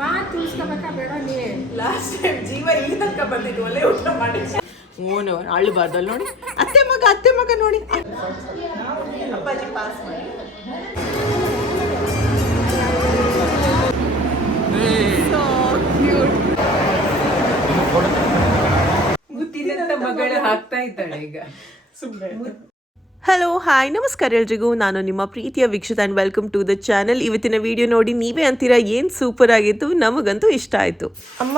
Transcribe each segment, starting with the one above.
ಮಾತು ಉಳಿಸ್ಕೋಬೇಕಾ ಬೇಡ ನೀವೇ ಲಾಸ್ಟ್ ಟೈಮ್ ಜೀವ ಇಲ್ಲಿ ತನಕ ಬಂದಿದ್ದು ಒಳ್ಳೆ ಊಟ ಮಾಡಿ ಓನು ಅಳ್ಬಾರ್ದಲ್ಲ ನೋಡಿ ಅತ್ತೆ ಮಗ ನೋಡಿ ಅಪ್ಪಾಜಿ ಪಾಸ್ ಮಾಡಿ ಮುತ್ತಿನಂತ ಮಗಳು ಹಾಕ್ತಾ ಇದ್ದಾಳೆ ಈಗ ಸುಮ್ಮನೆ. ಹಲೋ ಹಾಯ್ ನಮಸ್ಕಾರ ಎಲ್ರಿಗೂ, ನಾನು ನಿಮ್ಮ ಪ್ರೀತಿಯ Veekshita and welcome to the channel. ಇವತ್ತಿನ ವಿಡಿಯೋ ನೋಡಿ ನೀವೇ ಅಂತೀರಾ ಏನು ಸೂಪರ್ ಆಗಿತ್ತು, ನಮಗಂತೂ ಇಷ್ಟ ಆಯಿತು. ಅಮ್ಮ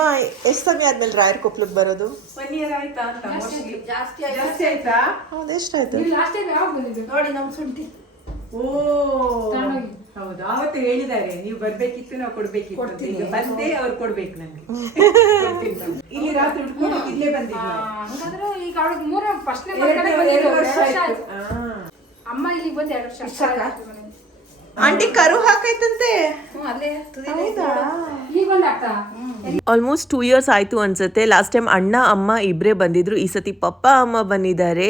ಎಷ್ಟು ಸಮಯ ಆದ್ಮೇಲೆ ರಾಯರ್ ಕೊಪ್ಲಕ್ಕೆ ಬರೋದು? 1 year ಆಯ್ತಾ ಅಂತ ಜಾಸ್ತಿ ಆಯ್ತಾ? ಹೌದು, ಎಷ್ಟಾಯ್ತು ಲಾಸ್ಟ್ ಟೈಮ್ ಯಾವಾಗ ಬಂದಿದ್ದು ನೋಡಿ ನಮ್ಮ ಶುಂಠಿ. ಓ ಹೌದು, ಅವತ್ತು ಹೇಳಿದ್ದಾರೆ ನೀವು ಬರ್ಬೇಕಿತ್ತು, ನಾವು ಕೊಡ್ಬೇಕಿತ್ತು. ಈಗ ಬಂದೆ ಅವ್ರು ಕೊಡ್ಬೇಕು ನನಗೆ. ಇಲ್ಲಿ ರಾತ್ರಿ ಉಟ್ಕೊಂಡು ಇಲ್ಲೇ ಬಂದಿದ್ದು. ಹಾಗಾದ್ರೆ ಈಗ ಅವಳಿಗೆ 3 ಫಸ್ಟ್ನೇ ವರ್ಷ ಆಯ್ತು. ಅಮ್ಮ ಇಲ್ಲಿಗೆ ಬಂದು 2 ವರ್ಷ ಆಯ್ತು. ಆಂಟಿ ಕರು ಹಾಕೈತಂತೆ. ಈಗ ಬಂದಾಗ್ತಾ ಆಲ್ಮೋಸ್ಟ್ 2 years ಆಯಿತು ಅನ್ಸುತ್ತೆ. ಲಾಸ್ಟ್ ಟೈಮ್ ಅಣ್ಣ ಅಮ್ಮ ಇಬ್ಬರೇ ಬಂದಿದ್ರು, ಈ ಸತಿ ಪಪ್ಪ ಅಮ್ಮ ಬಂದಿದ್ದಾರೆ.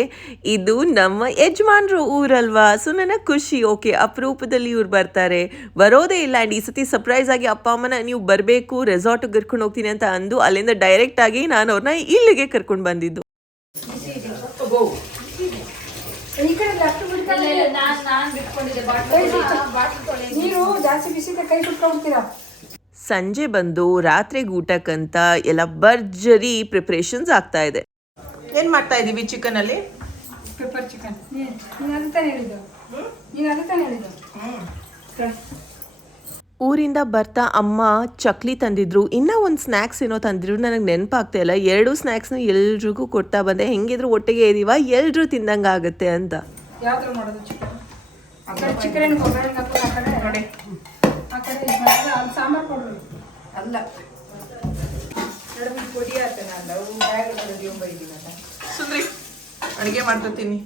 ಇದು ನಮ್ಮ ಯಜಮಾನ್ರು ಊರಲ್ವಾ, ಸೊ ನನಗೆ ಖುಷಿ. ಓಕೆ, ಅಪರೂಪದಲ್ಲಿ ಇವ್ರು ಬರ್ತಾರೆ, ಬರೋದೇ ಇಲ್ಲ. ಆ್ಯಂಡ್ ಈ ಸತಿ ಸರ್ಪ್ರೈಸ್ ಆಗಿ ಅಪ್ಪ ಅಮ್ಮನ ನೀವು ಬರಬೇಕು ರೆಸಾರ್ಟ್ಗೆ ಕರ್ಕೊಂಡು ಹೋಗ್ತೀನಿ ಅಂತ ಅಂದು ಅಲ್ಲಿಂದ ಡೈರೆಕ್ಟ್ ಆಗಿ ನಾನು ಅವ್ರನ್ನ ಇಲ್ಲಿಗೆ ಕರ್ಕೊಂಡು ಬಂದಿದ್ದು. ನೀರು ಜಾಸ್ತಿ ಬಿಸಿ ಕೈ ಕುಟ್ಕೊಂಡ್ಬಿಡ್ತೀರಾ. ಸಂಜೆ ಬಂದು ರಾತ್ರಿಗೆ ಊಟಕ್ಕಂತ ಎಲ್ಲ ಭರ್ಜರಿ ಪ್ರಿಪ್ರೇಷನ್ಸ್ ಆಗ್ತಾ ಇದೆ. ಏನ್ ಮಾಡ್ತಾ ಇದೀವಿ ಚಿಕನ್ ಅಲ್ಲಿ? Pepper chicken. ನೀನು ಅದು ತಾನೇ ಹೇಳಿದ್ದು. ಊರಿಂದ ಬರ್ತಾ ಅಮ್ಮ ಚಕ್ಲಿ ತಂದಿದ್ರು, ಇನ್ನೂ ಒಂದು ಸ್ನ್ಯಾಕ್ಸ್ ಏನೋ ತಂದಿದ್ರು, ನನಗೆ ನೆನಪಾಗ್ತಾ ಇಲ್ಲ. 2 ಸ್ನ್ಯಾಕ್ಸ್ನ ಎಲ್ರಿಗೂ ಕೊಡ್ತಾ ಬಂದೆ. ಹೆಂಗಿದ್ರು ಒಟ್ಟಿಗೆ ಇದೀವ, ಎಲ್ರೂ ತಿಂದಂಗೆ ಆಗುತ್ತೆ ಅಂತ. ಯಾವ್ದು ಮಾಡೋದು ಚಿಕನ್? ಆ ಕಡೆ ಚಿಕನ್ ಒಗ್ಗರಣೆ ಹಾಕೋದು, ಆ ಕಡೆ ನೋಡಿ, ಆ ಕಡೆ ಅಲ್ಲಿ ಸಾಂಬಾರು ಕೊಡ್ರಿ. ಅಲ್ಲ ಪೊಡಿ ಆಗ್ತಾನೆ ಅಲ್ಲ, ಸುಂದ್ರಿ ಅಡಿಗೆ ಮಾಡ್ತೀನಿ.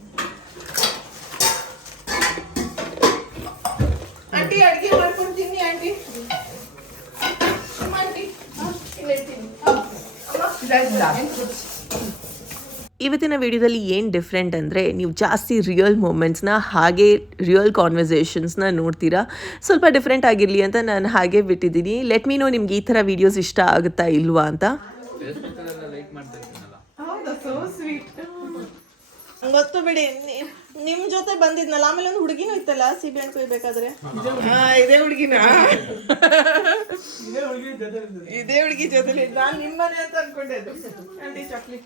ಆಂಟಿ ಅಡಿಗೆ ಮಾಡ್ಕೊಡ್ತೀನಿ. ಆಂಟಿ ಇವತ್ತಿನ ವಿಡಿಯೋದಲ್ಲಿ ಏನು ಡಿಫ್ರೆಂಟ್ ಅಂದರೆ, ನೀವು ಜಾಸ್ತಿ ರಿಯಲ್ ಮೂಮೆಂಟ್ಸ್ನ ಹಾಗೆ ರಿಯಲ್ ಕಾನ್ವರ್ಸೇಷನ್ಸ್ನ ನೋಡ್ತೀರಾ. ಸ್ವಲ್ಪ ಡಿಫ್ರೆಂಟ್ ಆಗಿರಲಿ ಅಂತ ನಾನು ಹಾಗೆ ಬಿಟ್ಟಿದ್ದೀನಿ. ಲೆಟ್ ಮೀ ನೋ ನಿಮ್ಗೆ ಈ ಥರ ವೀಡಿಯೋಸ್ ಇಷ್ಟ ಆಗುತ್ತಾ ಇಲ್ವಾ ಅಂತ. ಗೊತ್ತು ಬಿಡಿ, ನಿಮ್ ಜೊತೆ ಬಂದಿದ್ನಲ್ಲ, ಆಮೇಲೆ ಒಂದು ಹುಡುಗಿನೂ ಇತ್ತಲ್ಲ ಸಿಬಿಎನ್ ಕೊಯ್ಬೇಕಾದ್ರೆ. ಇದೇ ಹುಡುಗಿನ ಇದೇ ಹುಡುಗಿ ಜೊತೆ ನಾನು ನಿಮ್ಮನೆ ಅಂತ ಅನ್ಕೊಂಡೆ. ಆಂಟಿ ಚಕ್ಲಿ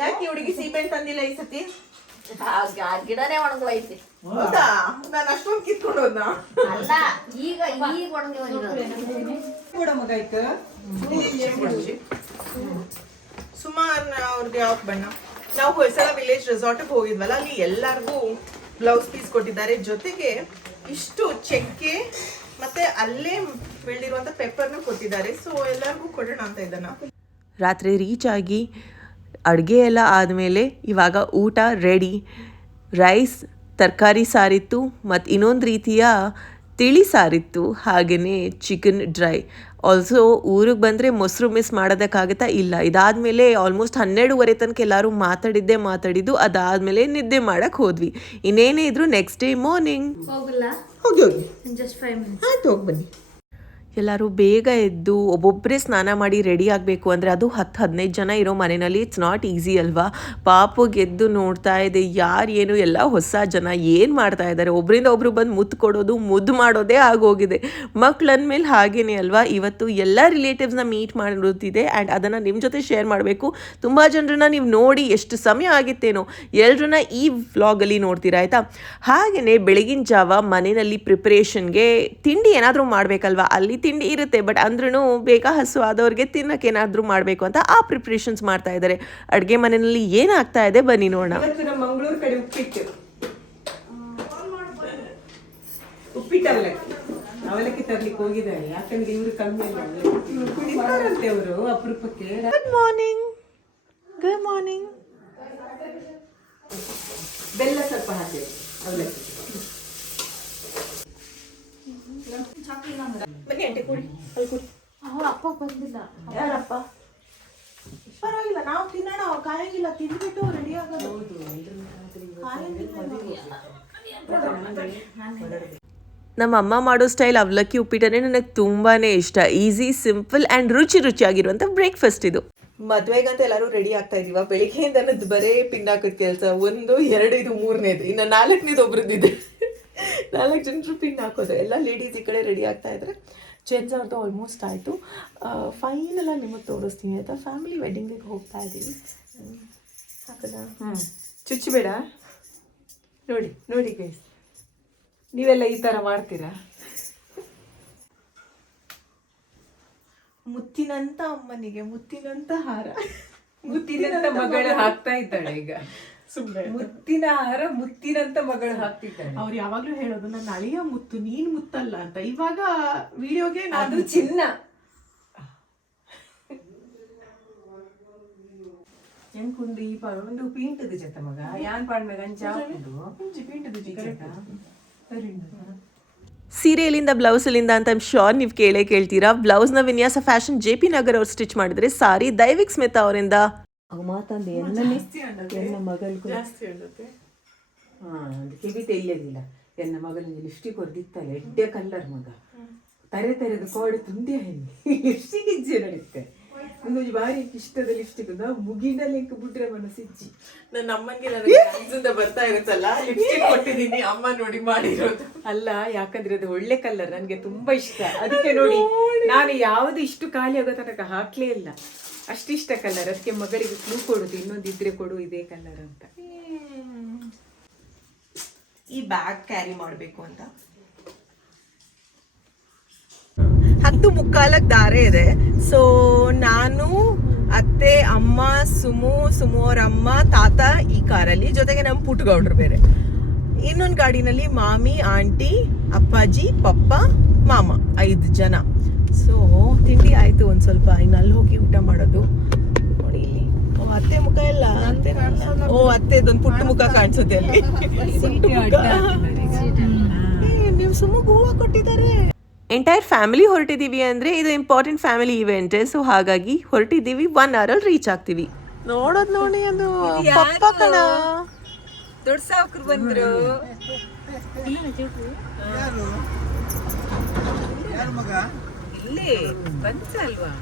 ಯಾಕೆ ಹುಡುಗಿ ಸೀಬೆಹಣ್ಣು ತಂದಿಲ್ಲ ಈ ಸತಿ? ಗಿಡನೇ ಒಣಗೋಯ್ತು. ಹೌದಾ? ನಾನು ಅಷ್ಟೊಂದು ಕಿತ್ಕೊಂಡು ಹೋದ್ನಾ? ಅಲ್ಲ, ಈಗ ಒಣಗಿ ಕೂಡ ಮಗ ಆಯ್ತು. ಸುಮಾರು ಅವ್ರಿಗೆ ಯಾವ ಬಣ್ಣ. ನಾವು ಹೊಯ್ಸಳ ವಿಲೇಜ್ ರೆಸಾರ್ಟ್ಗೆ ಹೋಗಿದ್ವಲ್ಲ, ಅಲ್ಲಿ ಎಲ್ಲರಿಗೂ ಬ್ಲೌಸ್ ಪೀಸ್ ಕೊಟ್ಟಿದ್ದಾರೆ, ಜೊತೆಗೆ ಇಷ್ಟು ಚೆಕ್ಕೆ ಮತ್ತೆ ಅಲ್ಲೇ ಬೆಳೆದಿರುವಂತ ಪೆಪ್ಪರ್ನ ಕೊಟ್ಟಿದ್ದಾರೆ. ಸೊ ಎಲ್ಲರಿಗೂ ಕೊಡೋಣ ಅಂತ ಇದನ್ನ. ರಾತ್ರಿ ರೀಚ್ ಆಗಿ ಅಡುಗೆ ಎಲ್ಲ ಆದಮೇಲೆ ಇವಾಗ ಊಟ ರೆಡಿ. ರೈಸ್, ತರಕಾರಿ ಸಾರಿತ್ತು, ಮತ್ತು ಇನ್ನೊಂದು ರೀತಿಯ ತಿಳಿ ಸಾರಿತ್ತು, ಹಾಗೆಯೇ ಚಿಕನ್ ಡ್ರೈ. ಆಲ್ಸೋ ಊರಿಗೆ ಬಂದರೆ ಮೊಸರು ಮಿಸ್ ಮಾಡೋದಕ್ಕಾಗುತ್ತಾ? ಇಲ್ಲ. ಇದಾದಮೇಲೆ ಆಲ್ಮೋಸ್ಟ್ 12:30 ತನಕ ಎಲ್ಲರೂ ಮಾತಾಡಿದ್ದು. ಅದಾದಮೇಲೆ ನಿದ್ದೆ ಮಾಡೋಕ್ಕೆ ಹೋದ್ವಿ. ಇನ್ನೇನೇ ಇದ್ರು ನೆಕ್ಸ್ಟ್ ಡೇ ಮಾರ್ನಿಂಗ್ ಹೋಗಿ ಜಸ್ಟ್ 5 minutes ಆಯ್ತು, ಹೋಗಿ ಬನ್ನಿ. ಎಲ್ಲರೂ ಬೇಗ ಎದ್ದು ಒಬ್ಬೊಬ್ಬರೇ ಸ್ನಾನ ಮಾಡಿ ರೆಡಿ ಆಗಬೇಕು ಅಂದರೆ, ಅದು 10-15 ಜನ ಇರೋ ಮನೆಯಲ್ಲಿ ಇಟ್ಸ್ ನಾಟ್ ಈಸಿ ಅಲ್ವಾ. ಪಾಪಗೆ ಎದ್ದು ನೋಡ್ತಾ ಇದೆ ಯಾರು ಏನು ಎಲ್ಲ ಹೊಸ ಜನ ಏನು ಮಾಡ್ತಾ ಇದ್ದಾರೆ. ಒಬ್ಬರಿಂದ ಒಬ್ಬರು ಬಂದು ಮುದ್ದು ಕೊಡೋದು, ಮುದ್ದು ಮಾಡೋದೇ ಆಗೋಗಿದೆ. ಮಕ್ಳು ಅಂದಮೇಲೆ ಹಾಗೇನೆ ಅಲ್ವಾ. ಇವತ್ತು ಎಲ್ಲ ರಿಲೇಟಿವ್ಸ್ನ ಮೀಟ್ ಮಾಡೋದಿದೆ ಆ್ಯಂಡ್ ಅದನ್ನು ನಿಮ್ಮ ಜೊತೆ ಶೇರ್ ಮಾಡಬೇಕು. ತುಂಬ ಜನರನ್ನ ನೀವು ನೋಡಿ ಎಷ್ಟು ಸಮಯ ಆಗಿತ್ತೇನೋ, ಎಲ್ಲರನ್ನ ಈ ವ್ಲಾಗಲ್ಲಿ ನೋಡ್ತೀರಾ ಆಯಿತಾ. ಹಾಗೆಯೇ ಬೆಳಗಿನ ಜಾವ ಮನೆಯಲ್ಲಿ ಪ್ರಿಪ್ರೇಷನ್ಗೆ ತಿಂಡಿ ಏನಾದರೂ ಮಾಡಬೇಕಲ್ವಾ. ಅಲ್ಲಿ ತಿಂಡಿ ಇರುತ್ತೆ, ಬಟ್ ಅಂದ್ರೂ ಬೇಗ ಹಸು ಆದವ್ರಿಗೆ ತಿನ್ನಕ್ಕೆ ಏನಾದರೂ ಮಾಡಬೇಕು ಅಂತ ಆ ಪ್ರಿಪ್ರೇಷನ್ಸ್ ಮಾಡ್ತಾ ಇದ್ದಾರೆ. ಅಡುಗೆ ಮನೆಯಲ್ಲಿ ಏನಾಗ್ತಾ ಇದೆ ಬನ್ನಿ ನೋಡೋಣ. ನಮ್ಮ ಮಂಗಳೂರು ಕಡೆ ಉಪ್ಪಿಟ್ಟು ಅವಲಕ್ಕಿ ತರ್ಲಿಕ್ಕೆ ಹೋಗಿದ್ದಾರೆ. ಯಾಕಂದ್ರೆ ಇವರು ಕಮ್ಮಿ ಕುಡಿತಾರಂತೆ ಅವರು ಅಪರೂಪಕ್ಕೆ. Good morning. ಬೆಲ್ಲ ಸ್ವಲ್ಪ ಹಾಕಿ ಅವಲಕ್ಕಿ. ಬನ್ನಿ ಆಂಟಿ, ಕುಡಿ. ಅಲ್ಲಿ ಕುಡಿ. ಅಪ್ಪ ಬಂದಿಲ್ಲ. ಯಾರಪ್ಪ? ಪರವಾಗಿಲ್ಲ, ನಾವು ತಿನ್ನೋಣ. ಕಾಯಂಗಿಲ್ಲ, ತಿಂದ್ಬಿಟ್ಟು ರೆಡಿ ಆಗೋದು. ನಮ್ಮ ಅಮ್ಮ ಮಾಡೋ ಸ್ಟೈಲ್ ಅವಲಕ್ಕಿ ಉಪ್ಪಿಟ್ಟನೇ ನನಗೆ ತುಂಬಾ ಇಷ್ಟ. ಈಸಿ, ಸಿಂಪಲ್ ಆ್ಯಂಡ್ ರುಚಿಯಾಗಿರುವಂಥ ಬ್ರೇಕ್ಫಾಸ್ಟ್ ಇದು. ಮದುವೆಗಂತ ಎಲ್ಲರೂ ರೆಡಿ ಆಗ್ತಾ ಇದೀವ. ಬೆಳಿಗ್ಗೆಯಿಂದ ನನ್ನದು ಬರೇ ಪಿನ್ ಹಾಕೋದು ಕೆಲಸ. 1, 2 ಇದು 3ನೇದು, ಇನ್ನು 4ನೇದು ಒಬ್ರದ್ದಿದೆ. 4 ಜನರು ಪಿನ್ ಹಾಕೋದು. ಎಲ್ಲ ಲೇಡೀಸ್ ಈ ಕಡೆ ರೆಡಿ ಆಗ್ತಾ ಇದ್ರೆ ಜೆಂಟ್ಸ್ ಅವ್ರದ್ದು ಆಲ್ಮೋಸ್ಟ್ ಆಯಿತು. ಫೈನಲ್ ಆಗಿ ನಿಮಗೆ ತೋರಿಸ್ತೀನಿ ಆಯಿತಾ. ಫ್ಯಾಮಿಲಿ ವೆಡ್ಡಿಂಗಿಗೆ ಹೋಗ್ತಾ ಇದ್ದೀವಿ. ಹಾಕೋದಾ? ಚುಚ್ಚಬೇಡ. ನೋಡಿ ಗೈಸ್, ನೀವೆಲ್ಲ ಈ ಥರ ಮಾಡ್ತೀರಾ? ಮುತ್ತಿನಂತ ಅಮ್ಮನಿಗೆ ಮುತ್ತಿನಂತ ಹಾರ. ಮುತ್ತಿನಂತ ಮಗಳು ಹಾಕ್ತಾ ಇದ್ದಾಳೆ ಈಗ. ಸುಮ್ಮನೆ ಮುತ್ತಿನ ಹಾರ ಮುತ್ತಿನಂತ ಮಗಳು ಹಾಕ್ತಿದ್ದಾಳೆ. ಅವ್ರು ಯಾವಾಗ್ಲೂ ಹೇಳೋದು ನನ್ನ ಅಳಿಯ ಮುತ್ತು, ನೀನ್ ಮುತ್ತಲ್ಲ ಅಂತ. ಇವಾಗ ವಿಡಿಯೋಗೆ ಅದು ಚಿನ್ನ. ಎಂಕುಂದು ಈ ಒಂದು ಪೀಂಟದ ಜೊತೆ ಮಗ ಯಾನ್ ಪಾಡ್ಮೇಗ ಸೀರೆಯಲ್ಲಿಂದ ಬ್ಲೌಸಲ್ಲಿಂದ ಅಂತ ಶೋರ್ ನೀವು ಕೇಳ್ತೀರಾ. ಬ್ಲೌಸ್ನ ವಿನ್ಯಾಸ ಫ್ಯಾಷನ್ JP ನಗರ್ ಅವ್ರು ಸ್ಟಿಚ್ ಮಾಡಿದ್ರೆ, ಸಾರಿ ದೈವಿಕ್ ಸ್ಮಿತ್ ಅವರಿಂದ. ಮಾತಂದೆ ಎನ್ನ ಮಗಲ್ಗೂ ಕಿವಿತೆ ಇಲ್ಲದಿಲ್ಲ. ಎನ್ನ ಮಗಲಿಗೆ ಲಿಪ್ಸ್ಟಿಕ್ ಹೊಡೆದಿತ್ತಲ್ಲ ಎಡ್ಡೆ ಕಲ್ಲರ್ ಮಗ ತರೆದು ಕೋಡೆ ತುಂಡಿ ಲಿಪ್ಸ್ಟಿಕ್ ಇಜ್ಜೆ ನಡೀತೆ. ಒಂದು ಬಾರಿ ಇಷ್ಟದ ಲಿಪ್ಸ್ಟಿಕ್ ಮುಗಿನಲ್ಲಿ ಎಂಕ ಬಿಟ್ರೆ ಮನಸ್ಸಿಜ್ಜಿ. ನನ್ನ ಅಮ್ಮನಿಗೆ ನನಗೆ ಬರ್ತಾ ಇರುತ್ತಲ್ಲ, ಲಿಪ್ಸ್ಟಿಕ್ ಕೊಟ್ಟಿದ್ದೀನಿ ಅಮ್ಮ ನೋಡಿ ಮಾಡಿರೋದು. ಅಲ್ಲ, ಯಾಕಂದ್ರೆ ಅದು ಒಳ್ಳೆ ಕಲರ್, ನನಗೆ ತುಂಬಾ ಇಷ್ಟ. ಅದಕ್ಕೆ ನೋಡಿ ನಾನು ಯಾವ್ದು ಇಷ್ಟು ಖಾಲಿ ಆಗೋ ತನಕ ಹಾಕ್ಲೇ ಇಲ್ಲ. ಅಷ್ಟಿಷ್ಟ ಕಲರ್. ಅದಕ್ಕೆ ಮಗಳಿಗೆ ಕ್ಲೂ ಕೊಡುದು, ಇನ್ನೊಂದಿದ್ರೆ ಕೊಡು ಇದೇ ಕಲರ್ ಅಂತ. ಈ ಬ್ಯಾಗ್ ಕ್ಯಾರಿ ಮಾಡಬೇಕು ಅಂತ 10:45 ದಾರೆ ಇದೆ. ಸೊ ನಾನು, ಅತ್ತೆ, ಅಮ್ಮ, ಸುಮು ಅವ್ರ ಅಮ್ಮ, ತಾತ ಈ ಕಾರಲ್ಲಿ, ಜೊತೆಗೆ ನಮ್ಮ ಪುಟ್ಟಗೌಡ್ರು ಬೇರೆ. ಇನ್ನೊಂದು ಗಾಡಿನಲ್ಲಿ ಮಾಮಿ, ಆಂಟಿ, ಅಪ್ಪಾಜಿ, ಪಪ್ಪ, ಮಾಮ, 5 ಜನ. ಸೊ ತಿಂಡಿ ಆಯ್ತು ಒಂದು ಸ್ವಲ್ಪ. ಇನ್ನು ಅಲ್ಲಿ ಹೋಗಿ ಊಟ ಮಾಡೋದು. ನೋಡಿ ಇಲ್ಲಿ ಅತ್ತೆ ಮುಖ ಎಲ್ಲ ಅತ್ತೆದೊಂದು ಪುಟ್ಟ ಮುಖ ಕಾಣಿಸುತ್ತೆ ಅಲ್ಲಿ. ನೀವು ಸುಮಗ್ ಹೂವು ಕೊಟ್ಟಿದ್ದಾರೆ. ಎಂಟೈರ್ ಫ್ಯಾಮಿಲಿ ಹೊರಟಿದ್ದೀವಿ ಅಂದರೆ ಇದು ಇಂಪಾರ್ಟೆಂಟ್ ಫ್ಯಾಮಿಲಿ ಇವೆಂಟ್. ಸೊ ಹಾಗಾಗಿ ಹೊರಟಿದ್ದೀವಿ. 1 hour ರೀಚ್ ಆಗ್ತೀವಿ. ನೋಡೋದ್ ನೋಡಿ ಅದು ಪಪ್ಪ ಕಣ. ದೊಡ್ಡ ಸಾವ್ಕರು ಬಂದ್ರು. ಇಲ್ಲೇ ಬಂತಲ್ವಾ?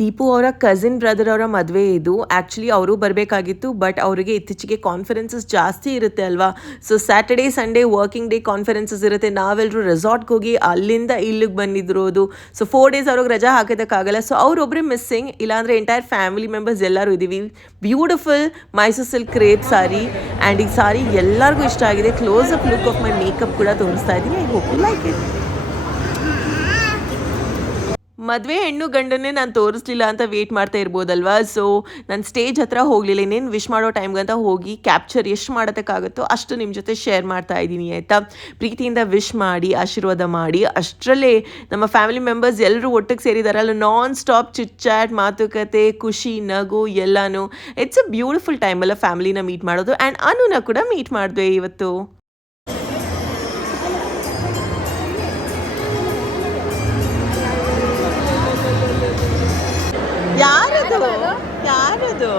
ದೀಪು ಅವರ ಕಸಿನ್ ಬ್ರದರ್ ಅವರ ಮದುವೆ ಇದು. ಆ್ಯಕ್ಚುಲಿ ಅವರು ಬರಬೇಕಾಗಿತ್ತು, ಬಟ್ ಅವರಿಗೆ ಇತ್ತೀಚೆಗೆ ಕಾನ್ಫರೆನ್ಸಸ್ ಜಾಸ್ತಿ ಇರುತ್ತೆ ಅಲ್ವಾ. So Saturday Sunday working day conferences ಇರುತ್ತೆ. ನಾವೆಲ್ಲರೂ ರೆಸಾರ್ಟ್ಗೆ ಹೋಗಿ ಅಲ್ಲಿಂದ ಇಲ್ಲಿಗೆ ಬಂದಿದ್ರೋದು. ಸೊ 4 days ಅವ್ರಿಗೆ ರಜಾ ಹಾಕೋದಕ್ಕಾಗಲ್ಲ. ಸೊ ಅವರೊಬ್ಬರೇ ಮಿಸ್ಸಿಂಗ್, ಇಲ್ಲಾಂದರೆ ಎಂಟೈರ್ ಫ್ಯಾಮಿಲಿ ಮೆಂಬರ್ಸ್ ಎಲ್ಲರೂ ಇದ್ದೀವಿ. Beautiful Mysuru silk crepe sari. And ಈ ಸಾರಿ ಎಲ್ಲರಿಗೂ ಇಷ್ಟ ಆಗಿದೆ. Close up look of my makeup ಕೂಡ ತೋರಿಸ್ತಾ ಇದ್ದೀನಿ. I hope you like it. ಮದುವೆ ಹೆಣ್ಣು ಗಂಡನ್ನೇ ನಾನು ತೋರಿಸ್ಲಿಲ್ಲ ಅಂತ ವೇಟ್ ಮಾಡ್ತಾ ಇರ್ಬೋದಲ್ವಾ. ಸೊ ನಾನು ಸ್ಟೇಜ್ ಹತ್ರ ಹೋಗಲಿಲ್ಲ. ಇನ್ನೇನು ವಿಶ್ ಮಾಡೋ ಟೈಮ್ಗಂತ ಹೋಗಿ ಕ್ಯಾಪ್ಚರ್ ಎಷ್ಟು ಮಾಡೋದಕ್ಕಾಗುತ್ತೋ ಅಷ್ಟು ನಿಮ್ಮ ಜೊತೆ ಶೇರ್ ಮಾಡ್ತಾ ಇದ್ದೀನಿ ಆಯಿತಾ. ಪ್ರೀತಿಯಿಂದ ವಿಶ್ ಮಾಡಿ ಆಶೀರ್ವಾದ ಮಾಡಿ. ಅಷ್ಟರಲ್ಲೇ ನಮ್ಮ ಫ್ಯಾಮಿಲಿ ಮೆಂಬರ್ಸ್ ಎಲ್ಲರೂ ಒಟ್ಟಿಗೆ ಸೇರಿದಾರಲ್ಲ. ನಾನ್ ಸ್ಟಾಪ್ ಚಿಟ್ ಚಾಟ್, ಮಾತುಕತೆ, ಖುಷಿ, ನಗು ಎಲ್ಲನೂ. ಇಟ್ಸ್ ಅ ಬ್ಯೂಟಿಫುಲ್ ಟೈಮ್ ಅಲ್ಲ ಫ್ಯಾಮಿಲಿನ ಮೀಟ್ ಮಾಡೋದು. ಆ್ಯಂಡ್ ಅನುನ ಕೂಡ ಮೀಟ್ ಮಾಡಿದ್ವಿ ಇವತ್ತು. ಯಾರದು?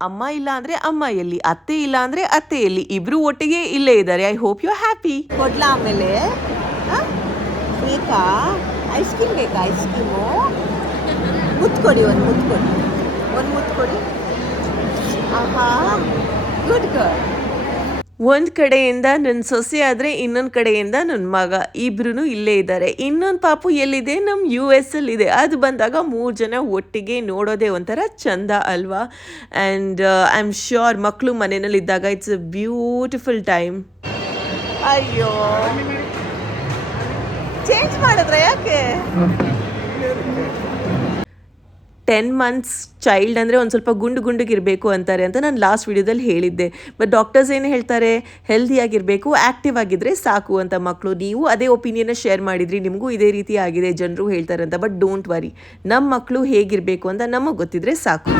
ಅಮ್ಮ ಇಲ್ಲ ಅಂದ್ರೆ ಅಮ್ಮ ಎಲ್ಲಿ, ಅತ್ತೆ ಇಲ್ಲ ಅಂದ್ರೆ ಅತ್ತೆ ಎಲ್ಲಿ, ಇಬ್ರು ಒಟ್ಟಿಗೆ ಇಲ್ಲೇ ಇದ್ದಾರೆ. I hope you happy. ಕೊಡ್ಲಾ ಆಮೇಲೆ ಬೇಕಾ? ಐಸ್ ಕ್ರೀಮ್ ಬೇಕಾ? ಐಸ್ ಕ್ರೀಮು ಮುತ್ಕೊಡಿ, ಒಂದು ಮುತ್ಕೊಡಿ. ಆಹಾ, ಗುಡ್ ಗರ್ಲ್. ಒಂದು ಕಡೆಯಿಂದ ನನ್ನ ಸೊಸೆ ಆದರೆ ಇನ್ನೊಂದು ಕಡೆಯಿಂದ ನನ್ನ ಮಗ, ಇಬ್ರು ಇಲ್ಲೇ ಇದ್ದಾರೆ. ಇನ್ನೊಂದು ಪಾಪು ಎಲ್ಲಿದೆ? ನಮ್ಮ US ಅಲ್ಲಿದೆ. ಅದು ಬಂದಾಗ 3 ಜನ ಒಟ್ಟಿಗೆ ನೋಡೋದೇ ಒಂಥರ ಚಂದ ಅಲ್ವಾ. ಆ್ಯಂಡ್ ಐ ಆಮ್ ಶ್ಯೂರ್ ಮಕ್ಕಳು ಮನೆಯಲ್ಲಿದ್ದಾಗ ಇಟ್ಸ್ ಅ ಬ್ಯೂಟಿಫುಲ್ ಟೈಮ್. ಅಯ್ಯೋ, ಚೇಂಜ್ ಮಾಡಿದ್ರೆ ಯಾಕೆ? 10 months ಚೈಲ್ಡ್ ಅಂದರೆ ಒಂದು ಸ್ವಲ್ಪ ಗುಂಡಿಗಿರಬೇಕು ಅಂತಾರೆ ಅಂತ ನಾನು ಲಾಸ್ಟ್ ವಿಡಿಯೋದಲ್ಲಿ ಹೇಳಿದ್ದೆ. ಬಟ್ ಡಾಕ್ಟರ್ಸ್ ಏನು ಹೇಳ್ತಾರೆ? ಹೆಲ್ದಿಯಾಗಿರಬೇಕು, ಆ್ಯಕ್ಟಿವ್ ಆಗಿದ್ದರೆ ಸಾಕು ಅಂತ ಮಕ್ಕಳು. ನೀವು ಅದೇ ಒಪಿನಿಯನ್ನ ಶೇರ್ ಮಾಡಿದ್ರಿ, ನಿಮಗೂ ಇದೇ ರೀತಿ ಆಗಿದೆ ಜನರು ಹೇಳ್ತಾರೆ ಅಂತ. ಬಟ್ ಡೋಂಟ್ ವರಿ, ನಮ್ಮ ಮಕ್ಕಳು ಹೇಗಿರಬೇಕು ಅಂತ ನಮಗೆ ಗೊತ್ತಿದ್ರೆ ಸಾಕು.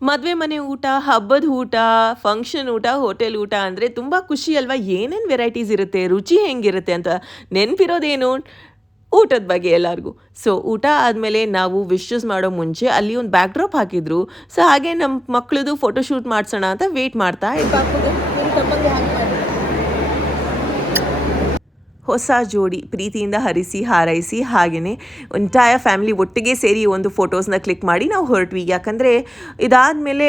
ಮದುವೆ ಮನೆ ಊಟ, ಹಬ್ಬದ ಊಟ, ಫಂಕ್ಷನ್ ಊಟ, ಹೋಟೆಲ್ ಊಟ ಅಂದರೆ ತುಂಬ ಖುಷಿ ಅಲ್ವಾ. ಏನೇನು ವೆರೈಟೀಸ್ ಇರುತ್ತೆ, ರುಚಿ ಹೆಂಗಿರುತ್ತೆ ಅಂತ ನೆನಪಿರೋದೇನು? ಊಟದ ಬಗ್ಗೆ ಎಲ್ಲರಿಗೂ. ಸೊ ಊಟ ಆದಮೇಲೆ ನಾವು ವಿಶಸ್ ಮಾಡೋ ಮುಂಚೆ ಅಲ್ಲಿ ಒಂದು ಬ್ಯಾಕ್ ಡ್ರಾಪ್ ಹಾಕಿದ್ರು. ಸೊ ಹಾಗೆ ನಮ್ಮ ಮಕ್ಕಳದು ಫೋಟೋಶೂಟ್ ಮಾಡಿಸೋಣ ಅಂತ ವೇಟ್ ಮಾಡ್ತಾ ಹೊಸ ಜೋಡಿ ಪ್ರೀತಿಯಿಂದ ಹರಿಸಿ ಹಾರೈಸಿ ಹಾಗೆಯೇ ಎಂಟೈರ್ ಫ್ಯಾಮಿಲಿ ಒಟ್ಟಿಗೆ ಸೇರಿ ಒಂದು ಫೋಟೋಸ್ನ ಕ್ಲಿಕ್ ಮಾಡಿ ನಾವು ಹೊರಟ್ವಿ. ಯಾಕಂದರೆ ಇದಾದಮೇಲೆ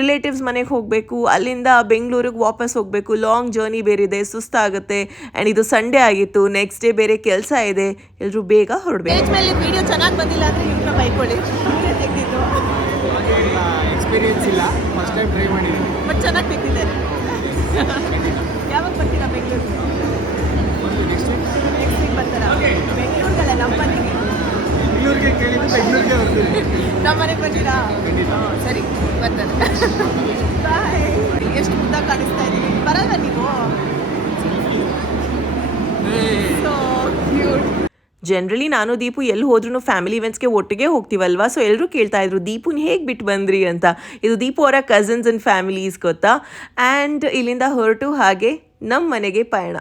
ರಿಲೇಟಿವ್ಸ್ ಮನೆಗೆ ಹೋಗಬೇಕು, ಅಲ್ಲಿಂದ ಬೆಂಗಳೂರಿಗೆ ವಾಪಸ್ ಹೋಗಬೇಕು, ಲಾಂಗ್ ಜರ್ನಿ ಬೇರೆ ಇದೆ, ಸುಸ್ತಾಗುತ್ತೆ. ಆ್ಯಂಡ್ ಇದು ಸಂಡೇ ಆಗಿತ್ತು, ನೆಕ್ಸ್ಟ್ ಡೇ ಬೇರೆ ಕೆಲಸ ಇದೆ, ಎಲ್ಲರೂ ಬೇಗ ಹೊರಡಬೇಕು. ಮೇಲೆ ವಿಡಿಯೋ ಚೆನ್ನಾಗಿ ಬಂದಿಲ್ಲ ಅಂದರೆ ಇವ್ರನ್ನ ಬೈಕೊಳ್ಳಿ, ತೆಗೆದಿದ್ದು ಎಕ್ಸ್ಪೀರಿಯನ್ಸ್ ಇಲ್ಲ, ಫಸ್ಟ್ ಟೈಮ್ ಟ್ರೈ ಮಾಡಿದ್ದೀನಿ, ಬಟ್ ಚೆನ್ನಾಗಿ ತೆಗೆದಿದ್ದಾರೆ. ಯಾವಾಗ ಬರ್ತೀರಾ ಬೆಂಗಳೂರಿಗೆ? ನೆಕ್ಸ್ಟ್ ವೀಕ್ ಬರ್ತಾರಾ? ಬೆಂಗಳೂರಿಗಲ್ಲ, ನಮ್ಮ ಮನೆಗೆ. ಬೆಂಗಳೂರಿಗೆ ಕೇಳಿದ್ದು ಬೆಂಗಳೂರಿಗೆ ಬರ್ತೀನಿ. ನಮ್ಮ ಮನೆಗೆ ಬರ್ತೀರಾ? ಸರಿ, ಬರ್ತಾರೆ. ಬಾಯ್. ಎಷ್ಟು ಮುದ್ದ ಕಾಣಿಸ್ತಾ ಇದ್ದೀವಿ, ಬರಲ್ಲ ನೀವು? ಜನರಲಿ ನಾನು ದೀಪು ಎಲ್ಲಿ ಹೋದ್ರೂ ಫ್ಯಾಮಿಲಿ ಇವೆಂಟ್ಸ್ಗೆ ಒಟ್ಟಿಗೆ ಹೋಗ್ತೀವಲ್ವಾ. ಸೊ ಎಲ್ಲರೂ ಕೇಳ್ತಾ ಇದ್ರು ದೀಪುನ ಹೇಗೆ ಬಿಟ್ಟು ಬಂದ್ರಿ ಅಂತ. ಇದು ದೀಪು ಅವರ ಕಸಿನ್ಸ್ ಆ್ಯಂಡ್ ಫ್ಯಾಮಿಲೀಸ್ ಗೊತ್ತಾ. ಆ್ಯಂಡ್ ಇಲ್ಲಿಂದ ಹೊರಟು ಹಾಗೆ ನಮ್ಮ ಮನೆಗೆ ಪಯಣ.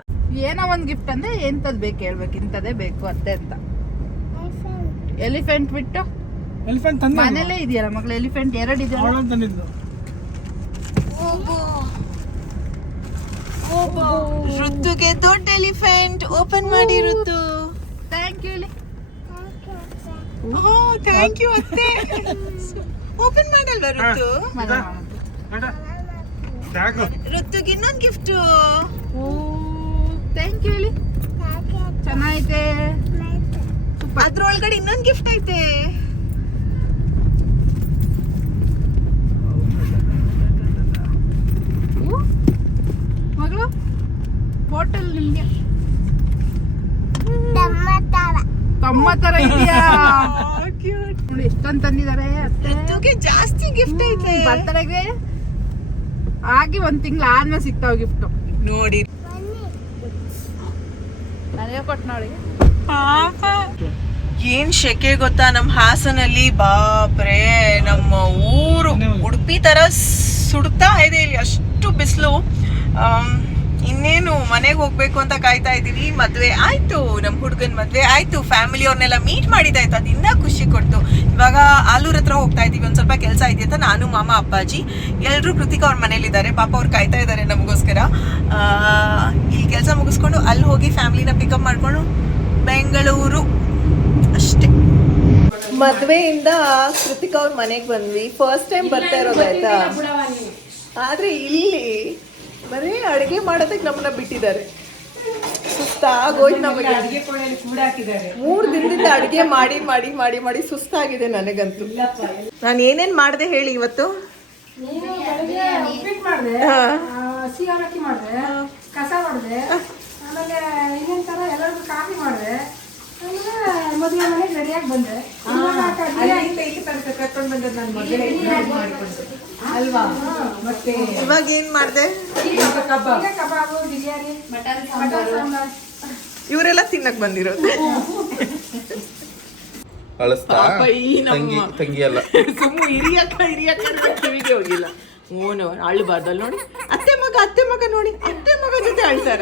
ಏನೋ ಒಂದು ಗಿಫ್ಟ್ ಅಂದ್ರೆ ಎಂತದ್ ಬೇಕು ಹೇಳ್ಬೇಕು, ಇಂಥದ್ದೇ ಬೇಕು ಅತ್ತೆ ಅಂತ. ಎಲಿಫೆಂಟ್ ಬಿಟ್ಟು ಎಲಿಫೆಂಟ್ ತಂದೆ ಮನೇಲೇ ಇದೆಯಲ್ಲ ಮಗಳು, ಎಲಿಫೆಂಟ್ 2 ಇದೆಯಲ್ಲ. ತಂದಿದ್ದು ಋತುಗೆ ದೊಡ್ಡ ಎಲಿಫೆಂಟ್ ಓಪನ್ ಮಾಡಿ Ritu. Thank you. Thank you ಅತ್ತೆ. ಓಪನ್ ಮಾಡಲ್ವಾ ಋತು? ಋತುಗೆ ಇನ್ನೊಂದು ಗಿಫ್ಟ್. ಥ್ಯಾಂಕ್ ಯು ಹೇಳಿ. ಚೆನ್ನಾಗೈತೆ. ಅದ್ರೊಳಗಡೆ ಇನ್ನೊಂದು ಗಿಫ್ಟ್ ಐತೆ. ಮಗಳು ಹೋಟೆಲ್ ನಿಮ್ಗೆ ತಮ್ಮ ತರ ಇದೆಯಾ? ನೋಡಿ ಎಷ್ಟೊಂದು ತಂದಿದ್ದಾರೆ ಅತ್ತೆ. ಋತುಗೆ ಜಾಸ್ತಿ ಗಿಫ್ಟ್ ಐತೆ. ಬರ್ತಡೆಗೆ ಆಗಿ 1 ತಿಂಗಳು ಆದ್ಮೇಲೆ ಸಿಗ್ತಾವ ಗಿಫ್ಟ್. ನೋಡಿ ನನಗೆ ಕೊಟ್ಟು ನೋಡಿ. ಏನ್ ಶೆಕೆ ಗೊತ್ತಾ ನಮ್ಮ ಹಾಸನಲ್ಲಿ, ಬಾಪ್ರೆ. ನಮ್ಮ ಊರು ಉಡುಪಿ ತರ ಸುಡ್ತಾ ಇದೆ ಇಲ್ಲಿ, ಅಷ್ಟು ಬಿಸಿಲು. ಇನ್ನೇನು ಮನೆಗೆ ಹೋಗ್ಬೇಕು ಅಂತ ಕಾಯ್ತಾ ಇದ್ದೀವಿ. ಮದ್ವೆ ಆಯ್ತು, ನಮ್ಮ ಹುಡುಗನ ಮದ್ವೆ ಆಯ್ತು, ಫ್ಯಾಮಿಲಿ ಅವ್ರನ್ನೆಲ್ಲ ಮೀಟ್ ಮಾಡಿದಾಯ್ತು, ಅದು ಇನ್ನೂ ಖುಷಿ ಕೊಡ್ತು. ಇವಾಗ ಆಲೂರ್ ಹತ್ರ ಹೋಗ್ತಾ ಇದೀವಿ, ಒಂದ್ ಸ್ವಲ್ಪ ಕೆಲಸ ಇದೆ ಅಂತ ನಾನು, ಮಾಮ, ಅಪ್ಪಾಜಿ ಎಲ್ಲರೂ ಕೃತಿಕಾ ಅವ್ರ ಮನೇಲಿದ್ದಾರೆ. ಪಾಪ ಅವ್ರು ಕಾಯ್ತಾ ಇದ್ದಾರೆ ನಮಗೋಸ್ಕರ. ಇಲ್ಲಿ ಕೆಲಸ ಮುಗಿಸ್ಕೊಂಡು ಅಲ್ಲಿ ಹೋಗಿ ಫ್ಯಾಮಿಲಿನ ಪಿಕಪ್ ಮಾಡ್ಕೊಂಡು ಬೆಂಗಳೂರು ಅಷ್ಟೇ. ಮದ್ವೆಯಿಂದ ಕೃತಿಕಾ ಅವ್ರ ಮನೆಗೆ ಬಂದ್ವಿ. ಫಸ್ಟ್ ಟೈಮ್ ಬರ್ತಾ ಇರೋದಾಯ್ತಾ, ಆದ್ರೆ ಇಲ್ಲಿ ಬರೀ ಅಡುಗೆ ಮಾಡೋದಕ್ಕೆ ನಮ್ಮನ್ನ ಬಿಟ್ಟಿದ್ದಾರೆ. ಸುಸ್ತಾಗೋಯ್ತು ನಮಗೆ. 3 ದಿನದಿಂದ ಅಡುಗೆ ಮಾಡಿ ಮಾಡಿ ಮಾಡಿ ಮಾಡಿ ಸುಸ್ತಾಗಿದೆ ನನಗಂತೂ. ನಾನು ಏನೇನು ಮಾಡಿದೆ ಹೇಳಿ ಇವತ್ತು? ಉಪ್ಪಿಟ್ಟು ಮಾಡಿದೆ, ಹಸಿ ಅವಲಕ್ಕಿ ಮಾಡಿದೆ, ಕಸ ಮಾಡಿದೆ, ಆಮೇಲೆ ಇನ್ನೊಂದು ಥರ ಎಲ್ಲರಿಗೂ ಕಾಫಿ ಮಾಡಿದೆ, ಆಮೇಲೆ ಮದುವೆ ಮನೆಗೆ ರೆಡಿಯಾಗಿ ಬಂದೆ. ಕರ್ಕೊಂಡು ಬಂದದ್ದು ನನ್ನ ಮಗಳೇ ಅಲ್ವಾ. ಮತ್ತೆ ಇವಾಗ ಏನ್ ಮಾಡಿದೆ? ಕಬಾಬು, ಬಿರಿಯಾನಿ, ಮಟನ್ ಸಾಂಬಾರ್. ಇವರೆಲ್ಲ ತಿನ್ನಕ್ ಬಂದಿರೋದು. ತಂಗಿ ಅಲ್ಲ, ಸುಮ್ಮನೆ ಹಿರಿಯಕ್ಕ ಕಿವಿಗೆ ಹೋಗಿಲ್ಲ. ಓನು ಅಳ್ಬಾರ್ದಲ್ಲ ನೋಡಿ. ಅತ್ತೆ ಮಗ ನೋಡಿ, ಅತ್ತೆ ಮಗ ಜೊತೆ ಅಳ್ತಾರ.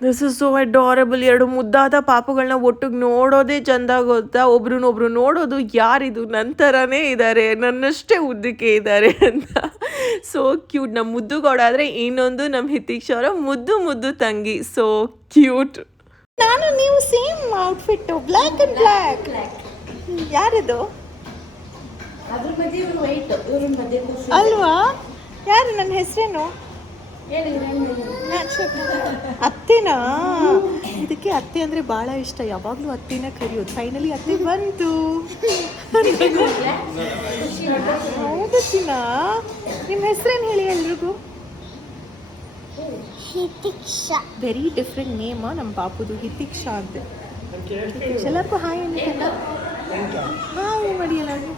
This is so adorable. 2 ಮುದ್ದಾದ ಪಾಪುಗಳನ್ನ ಒಟ್ಟಿಗೆ ನೋಡೋದೇ ಚಂದ ಗೊತ್ತಾ. ಒಬ್ರನ್ನೊಬ್ರು ನೋಡೋದು, ಯಾರಿದು ನನ್ನ ಥರನೇ ಇದ್ದಾರೆ, ನನ್ನಷ್ಟೇ ಉದ್ದಕ್ಕೆ ಇದ್ದಾರೆ ಅಂತ. So cute. ನಮ್ಮ ಮುದ್ದುಗೌಡಾದರೆ ಇನ್ನೊಂದು ನಮ್ಮ ಹಿತೀಕ್ಷ ಅವರ ಮುದ್ದು ತಂಗಿ. So cute. ನಾನು ನೀವು same outfit, black and black. ಯಾರಿದು ಅಲ್ವಾ? ಯಾರು? ನನ್ನ ಹೆಸರೇನು? ಅತ್ತೆನಾ? ಇದಕ್ಕೆ ಅತ್ತೆ ಅಂದ್ರೆ ಬಹಳ ಇಷ್ಟ, ಯಾವಾಗ್ಲೂ ಅತ್ತೆನ ಕರೆಯೋದು. ಫೈನಲಿ ಅತ್ತೆ ಬಂತು. ಹೌದು ಚಿನ್ನ. ನಿಮ್ಮ ಹೆಸರೇನು ಹೇಳಿ ಎಲ್ರಿಗೂ? ವೆರಿ ಡಿಫ್ರೆಂಟ್ ನೇಮ್ ನಮ್ಮ ಪಾಪುದು, ಹಿತಿಕ್ಷಾ ಅಂತ. ಎಲ್ಲರಿಗೂ ಹಾಯ್ ಅನ್ನಿಕಲ್ಲ. ಹಾಯ್ ಮಾಡಿ ಎಲ್ಲರಿಗೂ.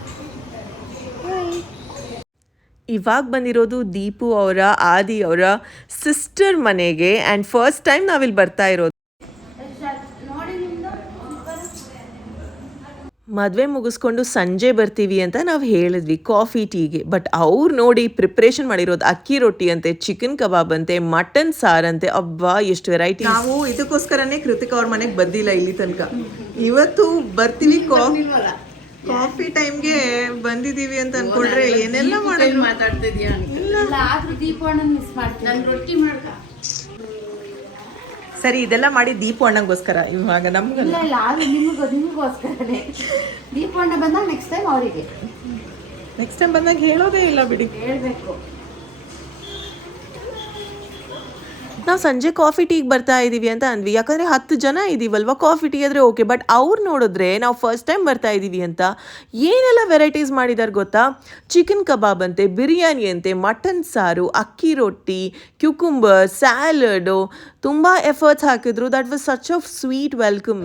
ಹಾಯ್. ಇವಾಗ ಬಂದಿರೋದು ದೀಪು ಅವರ, ಆದಿ ಅವರ ಸಿಸ್ಟರ್ ಮನೆಗೆ. ಆ್ಯಂಡ್ ಫಸ್ಟ್ ಟೈಮ್ ನಾವಿಲ್ಲಿ ಬರ್ತಾ ಇರೋದು. ಮದುವೆ ಮುಗಿಸ್ಕೊಂಡು ಸಂಜೆ ಬರ್ತೀವಿ ಅಂತ ನಾವು ಹೇಳಿದ್ವಿ ಕಾಫಿ ಟೀಗೆ. ಬಟ್ ಅವ್ರು ನೋಡಿ ಪ್ರಿಪ್ರೇಷನ್ ಮಾಡಿರೋದು ಅಕ್ಕಿ ರೊಟ್ಟಿ ಅಂತೆ, ಚಿಕನ್ ಕಬಾಬ್ ಅಂತೆ, ಮಟನ್ ಸಾರಂತೆ, ಅಬ್ಬಾ ಎಷ್ಟು ವೆರೈಟಿ. ನಾವು ಇದಕ್ಕೋಸ್ಕರನೇ ಕೃತಿಕಾ ಅವ್ರ ಮನೆಗೆ ಬಂದಿಲ್ಲ ಇಲ್ಲಿ ತನಕ. ಇವತ್ತು ಬರ್ತೀವಿ ಕಾಫಿ ಟೈಮ್ಗೆ ಬಂದಿದೀವಿ ಅಂತ ಅನ್ಕೊಂಡ್ರೆ ಏನೆಲ್ಲ ಮಾಡೋದು. ಮಾತಾಡ್ತಿದ್ಯಾ ಇಲ್ಲ ಆದ್ರೂ ದೀಪವನ್ನ ಮಿಸ್ ಮಾಡ್ತೀನಿ. ನಾನು ರೊಟ್ಟಿ ಮಾಡ್ಕ ಸರಿ ಇದೆಲ್ಲ ಮಾಡಿ ದೀಪು ಅಣ್ಣಂಗೋಸ್ಕರ, ಇವಾಗ ನಮ್ಗಲ್ಲ. ಇಲ್ಲ ಇಲ್ಲ ಆದ್ರೂ ನಿಮಗೋಸ್ಕರನೇ. ದೀಪವನ್ನ ಬಂದಾಗ ನೆಕ್ಸ್ಟ್ ಟೈಮ್ ಅವರಿಗೆ ನೆಕ್ಸ್ಟ್ ಟೈಮ್ ಬಂದಾಗ ಹೇಳೋದೇ ಇಲ್ಲ ಬಿಡಿ. ಹೇಳ್ಬೇಕು. ನಾವು ಸಂಜೆ ಕಾಫಿ ಟೀಗೆ ಬರ್ತಾ ಇದ್ದೀವಿ ಅಂತ ಅಂದ್ವಿ, ಯಾಕಂದರೆ 10 ಜನ ಇದ್ದೀವಲ್ವ, ಕಾಫಿ ಟೀ ಆದರೆ ಓಕೆ. ಬಟ್ ಅವ್ರು ನೋಡಿದ್ರೆ ನಾವು ಫಸ್ಟ್ ಟೈಮ್ ಬರ್ತಾ ಇದ್ದೀವಿ ಅಂತ ಏನೆಲ್ಲ ವೆರೈಟೀಸ್ ಮಾಡಿದ್ದಾರೆ ಗೊತ್ತಾ? ಚಿಕನ್ ಕಬಾಬ್ ಅಂತೆ, ಬಿರಿಯಾನಿ ಅಂತೆ, ಮಟನ್ ಸಾರು, ಅಕ್ಕಿ ರೊಟ್ಟಿ, ಕ್ಯೂಕುಂಬರ್, ಸ್ಯಾಲಡು, ತುಂಬ ಎಫರ್ಟ್ಸ್ ಹಾಕಿದ್ರು. That was such of sweet welcome.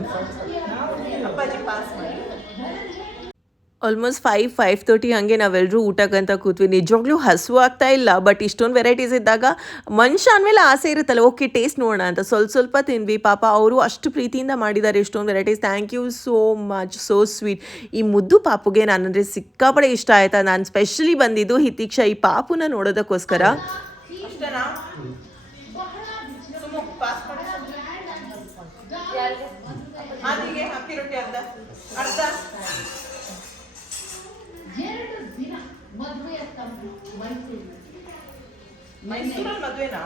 Almost 5:30 ಹಾಗೆ ನಾವೆಲ್ಲರೂ ಊಟಕ್ಕಂತ ಕೂತ್ವಿ. ನಿಜವಾಗ್ಲೂ ಹಸುವು ಆಗ್ತಾ ಇಲ್ಲ, ಬಟ್ ಇಷ್ಟೊಂದು ವೆರೈಟೀಸ್ ಇದ್ದಾಗ ಮನುಷ್ಯ ಅಂದಮೇಲೆ ಆಸೆ ಇರುತ್ತಲ್ಲ, ಓಕೆ ಟೇಸ್ಟ್ ನೋಡೋಣ ಅಂತ ಸ್ವಲ್ಪ ತಿಂದ್ವಿ. ಪಾಪ ಅವರು ಅಷ್ಟು ಪ್ರೀತಿಯಿಂದ ಮಾಡಿದ್ದಾರೆ ಇಷ್ಟೊಂದು varieties. Thank you so much, so sweet. ಈ ಮುದ್ದು ಪಾಪುಗೆ ನಾನಂದರೆ ಸಿಕ್ಕಾಪಡೆ ಇಷ್ಟ ಆಯ್ತಾ. ನಾನು ಸ್ಪೆಷಲಿ ಬಂದಿದ್ದು ಹಿತಿಕ್ಷಾ ಈ ಪಾಪುನ ನೋಡೋದಕ್ಕೋಸ್ಕರ. ಮೈಸೂರಲ್ಲಿ ಮದುವೆನಾ?